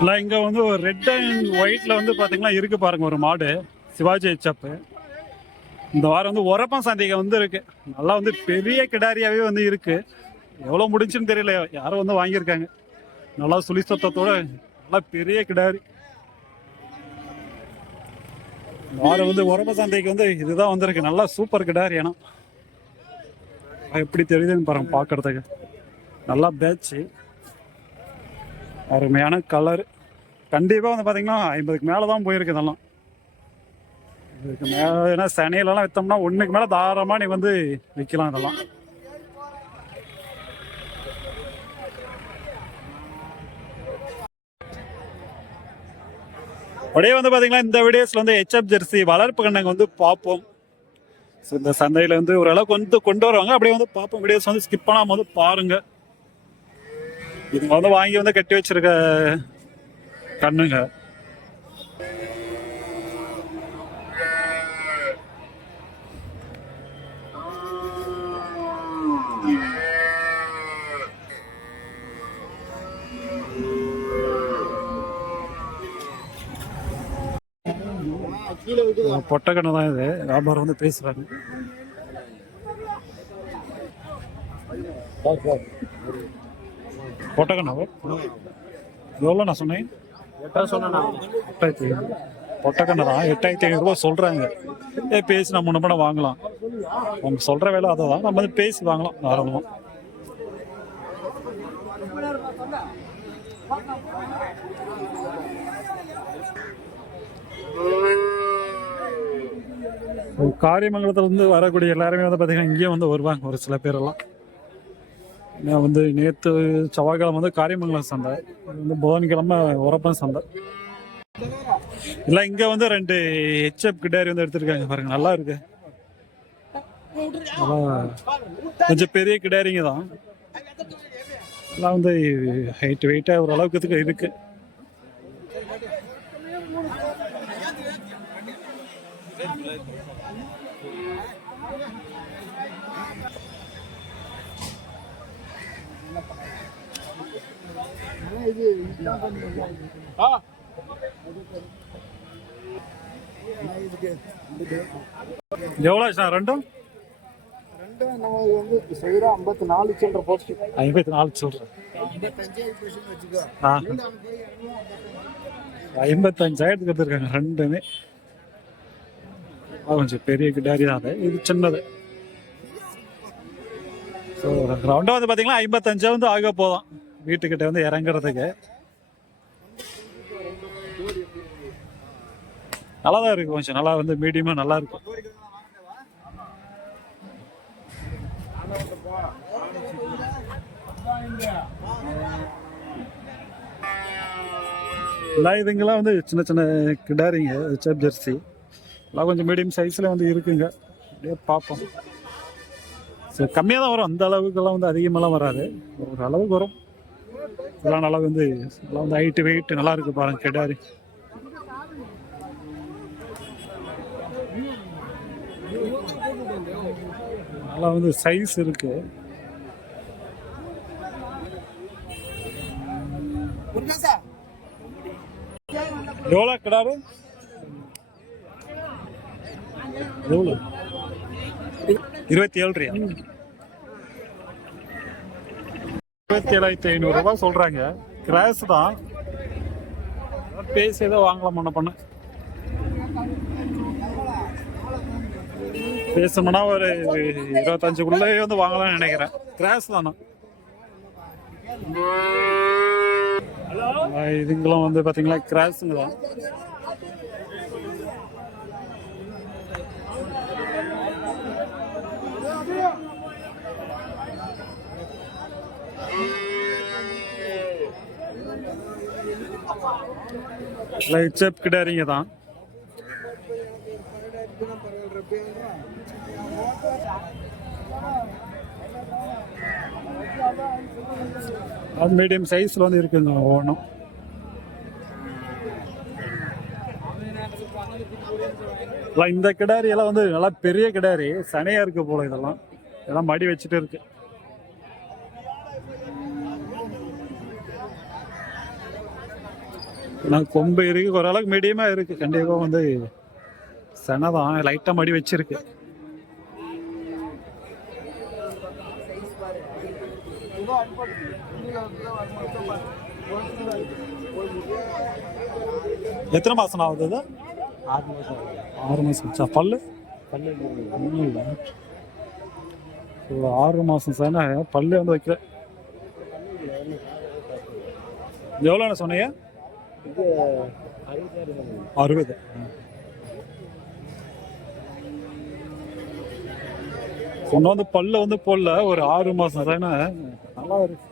இல்லை இங்கே வந்து ஒரு ரெட் அண்ட் ஒயிட்டில் வந்து பார்த்தீங்கன்னா இருக்கு பாருங்க ஒரு மாடு. சிவாஜி ஹெச்சப்பு இந்த வாரம் வந்து உரப்பம் சந்தைக்கு வந்து இருக்கு நல்லா வந்து பெரிய கிடாரியாகவே வந்து இருக்கு. எவ்வளோ முடிஞ்சுன்னு தெரியல யாரும் வந்து வாங்கியிருக்காங்க. நல்லா சுழி சத்தத்தோட நல்லா பெரிய கிடாரி. இந்த வாரம் வந்து உரப்ப சந்தைக்கு வந்து இதுதான் வந்திருக்கு. நல்லா சூப்பர் கிடாரி ஏன்னா எப்படி தெரியுதுன்னு பாருங்க பார்க்கறதுக்கு நல்லா பேட்ச் அருமையான கலர் கண்டிப்பாக வந்து பார்த்தீங்கன்னா ஐம்பதுக்கு மேலே தான் போயிருக்கு இதெல்லாம். இதுக்கு மேலே ஏன்னா சனியிலலாம் விற்றோம்னா ஒன்றுக்கு மேலே தாராளமாக நீ வந்து விற்கலாம் இதெல்லாம். அப்படியே வந்து பார்த்தீங்கன்னா இந்த வீடியோஸில் வந்து ஹெச்எப் ஜெர்சி வளர்ப்பு கண்ணங்க வந்து பார்ப்போம். ஸோ இந்த சந்தையில் வந்து ஓரளவுக்கு வந்து கொண்டு வருவாங்க. அப்படியே வந்து பார்ப்போம். வீடியோஸ் வந்து ஸ்கிப் பண்ணாமல் வந்து பாருங்கள் இது வந்து வாங்கி வந்து கட்டி வச்சிருக்க கண்ணுங்க. பொட்டக்கண்ணு தான் இது. வியாபாரம் வந்து பேசுறாங்க. பொட்டக்கண்ணாவோ எவ்வளோ நான் சொன்னேன் எட்டாயிரத்தி ஐநூறு. பொட்டக்கண்ணு தான் எட்டாயிரத்தி ஐநூறுரூவா சொல்கிறாங்க ஏ பேசி நம்ம முன்ன வாங்கலாம். அவங்க சொல்கிற வேலை அதை தான் நம்ம வந்து பேசி வாங்கலாம். தாராளமாக காரியமங்கலத்துல இருந்து வரக்கூடிய எல்லாருமே வந்து பார்த்தீங்கன்னா இங்கேயும் வந்து வருவாங்க ஒரு சில பேரெல்லாம். நான் வந்து நேற்று செவ்வாய்க்கிழமை வந்து காரியமங்கலம் சந்தை. இது வந்து புதன்கிழமை உரப்பன் சந்தை. இல்லை இங்கே வந்து ரெண்டு ஹெச்எப் கிட்டாரி வந்து எடுத்திருக்காங்க பாருங்க. நல்லா இருக்கு. கொஞ்சம் பெரிய கிடாரிங்க தான். எல்லாம் வந்து ஹைட் வெயிட்டாக ஓரளவுக்கு இருக்கு. எவ்வளோ ஆச்சுண்ணா ரெண்டும்? வந்து சைரா ஐம்பத்தி நாலு சில்லற போட்டு ஐம்பத்தி நாலு வச்சுக்கோ ஆ. ஐம்பத்தஞ்சாயிரத்துக்கு எடுத்திருக்காங்க ரெண்டுமே. அது கொஞ்சம் பெரிய கிட்டாரி தான் அது. இது சின்னது. ஸோ ரவுண்டாக வந்து பார்த்தீங்கன்னா ஐம்பத்தஞ்சா வந்து ஆக போதும். வீட்டுக்கிட்ட வந்து இறங்குறதுக்கு. நல்லா தான் இருக்கு கொஞ்சம். நல்லா வந்து மீடியமாக நல்லா இருக்கும். எல்லாம் இதுங்கெல்லாம் வந்து சின்ன சின்ன கிடாரிங்க செப் ஜெர்சி எல்லாம் கொஞ்சம் மீடியம் சைஸில் வந்து இருக்குங்க. அப்படியே பார்ப்போம். சரி கம்மியாக தான் வரும். அந்த அளவுக்கெல்லாம் வந்து அதிகமாகலாம் வராது. ஒரு அளவுக்கு வரும். இதெல்லாம் நல்லா வந்து நல்லா வந்து ஹைட்டு வெயிட் நல்லா இருக்கு பாருங்க கெடாரி. நல்லா வந்து சைஸ் இருக்கு. எவ்வளோ கிடாரு? எவ்வளோ? இருபத்தி ஏழு ரூபா இருபத்தி ஏழாயிரத்தி ஐநூறுரூவா சொல்கிறாங்க கிராஸ் தான். பேசி ஏதோ வாங்கலாம் பண்ண பண்ண. பேசணும்னா ஒரு இருபத்தஞ்சுக்குள்ளே வந்து வாங்கலாம்னு நினைக்கிறேன். கிராஸ் தானே இதுங்களும் வந்து பார்த்தீங்களா கிராஸுங்க தான். லைட் செப் கிடாரிங்க தான் அது மீடியம் சைஸில் வந்து இருக்குங்க ஒவ்வொன்றும் இந்த கிடாரி எல்லாம் வந்து நல்லா பெரிய கிடாரி சனையா இருக்கு போல இதெல்லாம். இதெல்லாம் மடி வச்சுட்டு இருக்கு. நான் கொம்பு இருக்கு ஓரளவுக்கு மீடியமா இருக்கு. கண்டிப்பா வந்து செனதான் லைட்டா மடி வச்சிருக்கு. எத்தனை மாசம் ஆகுது இது? ஆறு மாதம் ஆறு மாசம். பல்லு பல்லு? இல்லை ஒரு ஆறு மாசம் சேனை பல்லு வந்து வைக்கல எவ்வளோண்ணே சொன்னீங்க? இது அறுபது. சொன்ன வந்து பல்ல வந்து போடல ஒரு ஆறு மாசம். சேனை நல்லா இருக்கு.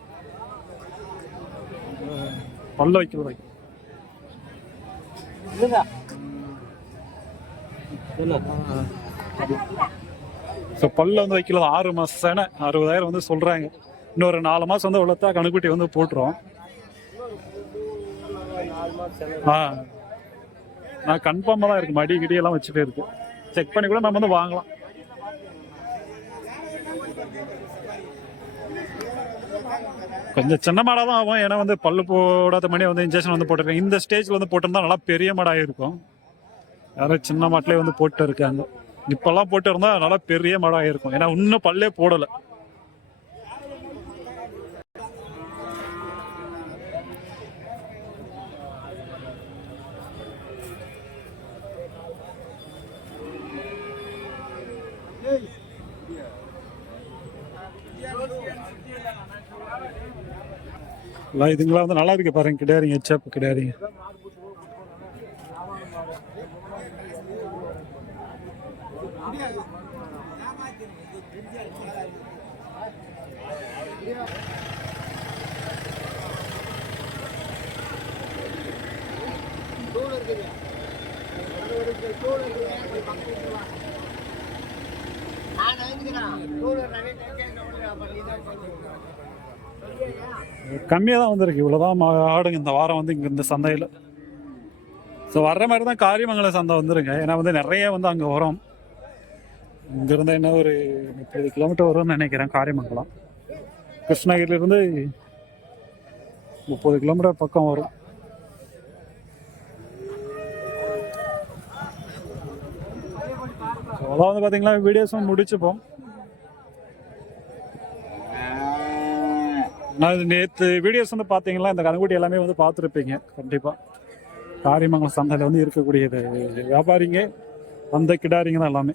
பல்ல வைக்கல. ஸோ பல்ல வந்து வைக்கல ஆறு மாசம். சேனை அறுபதாயிரம் வந்து சொல்றாங்க. இன்னொரு நாலு மாசம் வந்து வளர்த்தா கணக்குட்டி வந்து போட்டுரும். மாதம் ஆ. நான் கன்ஃபார்மாக தான் இருக்கு. மடி கிடி எல்லாம் வச்சுட்டே இருக்கு. செக் பண்ணி கூட நம்ம வந்து வாங்கலாம். கொஞ்சம் சின்ன மாடாக தான் ஆகும். ஏன்னா வந்து பல்லு போடாத மணி வந்து இன்ஜெக்ஷன் வந்து போட்டிருக்கேன் இந்த ஸ்டேஜில் வந்து போட்டிருந்தா நல்லா பெரிய மாடாக இருக்கும். யாரும் சின்ன மாட்டிலே வந்து போட்டு இருக்காங்க இப்போல்லாம் போட்டு இருந்தால் நல்லா பெரிய மாடாக இருக்கும். ஏன்னா இன்னும் பல்லே போடலை. எல்லாம் இதுங்களாம் வந்து நல்லா இருக்கு பாருங்க. கிடையாதுங்க எச்சாப்பு கிடையாதுங்க. கம்மியாக தான் வந்திருக்கு இவ்வளோதான் ஆடுங்க. இந்த வாரம் வந்து இங்கே இந்த சந்தையில். ஸோ வர்ற மாதிரி தான் காரியமங்கலம் சந்தை வந்துருங்க. ஏன்னா வந்து நிறைய வந்து அங்கே வரும். இங்கேருந்து என்ன ஒரு முப்பது கிலோமீட்டர் வரும்னு நினைக்கிறேன் காரியமங்கலம். கிருஷ்ணகிரியிலேருந்து முப்பது கிலோமீட்டர் பக்கம் வரும். அவ்வளோ வந்து பார்த்தீங்கன்னா வீடியோஸும் முடிச்சுப்போம். நான் நேற்று வீடியோஸ் வந்து பார்த்தீங்கன்னா இந்த கணக்குட்டி எல்லாமே வந்து பார்த்துருப்பீங்க. கண்டிப்பாக காரியமங்கலம் சந்தையில் வந்து இருக்கக்கூடியது. வியாபாரிங்க அந்த கிடாரிங்க தான் எல்லாமே.